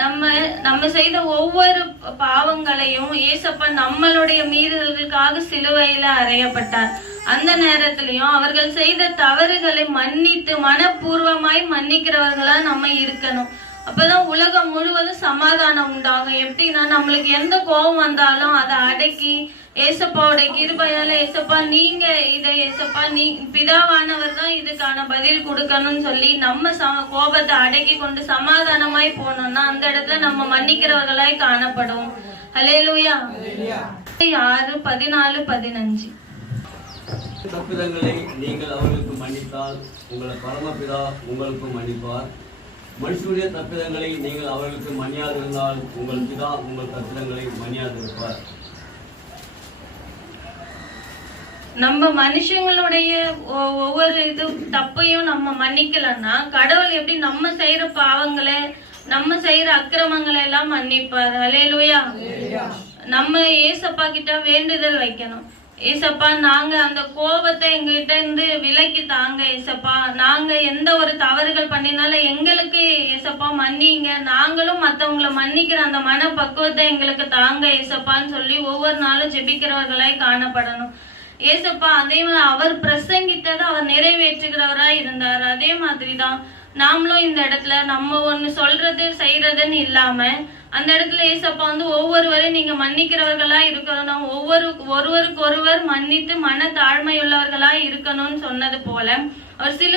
நம்ம நம்ம செய்த ஒவ்வொரு பாவங்களையும் ஏசப்பா நம்மளுடைய மீறுதல்களுக்காக சிலுவையில அறையப்பட்டார். அந்த நேரத்திலையும் அவர்கள் செய்த தவறுகளை மன்னித்து மனப்பூர்வமாய் மன்னிக்கிறவர்களா நம்ம இருக்கணும். அப்பதான் உலகம் முழுவதும் சமாதானம் உண்டாகும். எப்படின்னா நம்மளுக்கு எந்த கோபம் வந்தாலும் அதை அடக்கி ஏசப்பாவோட கிருபையால ஏசப்பா நீங்க இதை ஏசப்பா நீ பிதாவானவர் தான் இதுக்கான பதில் கொடுக்கணும்னு சொல்லி நம்ம சம கோபத்தை அடக்கி கொண்டு சமாதானமாய் போனோம்னா அந்த இடத்துல நம்ம மன்னிக்கிறவர்களாய் காணப்படும். ஹலேலூயா ஆறு பதினாலு பதினஞ்சு. தப்பிதங்களை நீங்கள் அவர்களுக்கு மன்னித்தால் உங்களை பரமபிதா உங்களுக்கு மன்னிப்பார். மனுஷனுடைய தப்பிதங்களை நீங்கள் அவர்களுக்கு மன்னியாதிருந்தால் உங்கள் பிதா உங்கள் தப்பிதங்களை மன்னியாதிருப்பார் நம்ம மனுஷங்களுடைய ஒ- ஒவ்வொரு இது தப்பையும் நம்ம மன்னிக்கலன்னா கடவுள் எப்படி நம்ம செய்யற பாவங்களை நம்ம செய்யற அக்கிரமங்களை எல்லாம் மன்னிப்பார். அலேலுயா நம்ம ஏசப்பா கிட்ட வேண்டுதல் வைக்கணும். ஏசப்பா நாங்க அந்த கோபத்தை எங்ககிட்ட இருந்து விலக்கி தாங்க ஏசப்பா. நாங்க எந்த ஒரு தவறுகள் பண்ணினாலும் எங்களுக்கு ஏசப்பா மன்னிங்க. நாங்களும் மத்தவங்களை மன்னிக்கிற அந்த மனப்பக்குவத்தை எங்களுக்கு தாங்க ஏசப்பான்னு சொல்லி ஒவ்வொரு நாளும் ஜெபிக்கிறவர்களாய் காணப்படணும். ஏசப்பா அதே மாதிரி அவர் பிரசங்கித்ததை அவர் நிறைவேற்றுகிறவராய் இருந்தார். அதே மாதிரிதான் நாமளும் இந்த இடத்துல நம்ம ஒண்ணு சொல்றது செய்யறதுன்னு இல்லாம அந்த இடத்துல ஏசப்பா வந்து ஒவ்வொருவரையும் நீங்க மன்னிக்கிறவர்களா இருக்கணும் ஒவ்வொரு ஒருவருக்கு ஒருவர் மன்னித்து மன தாழ்மையுள்ளவர்களா இருக்கணும்னு சொன்னது போல ஒரு சில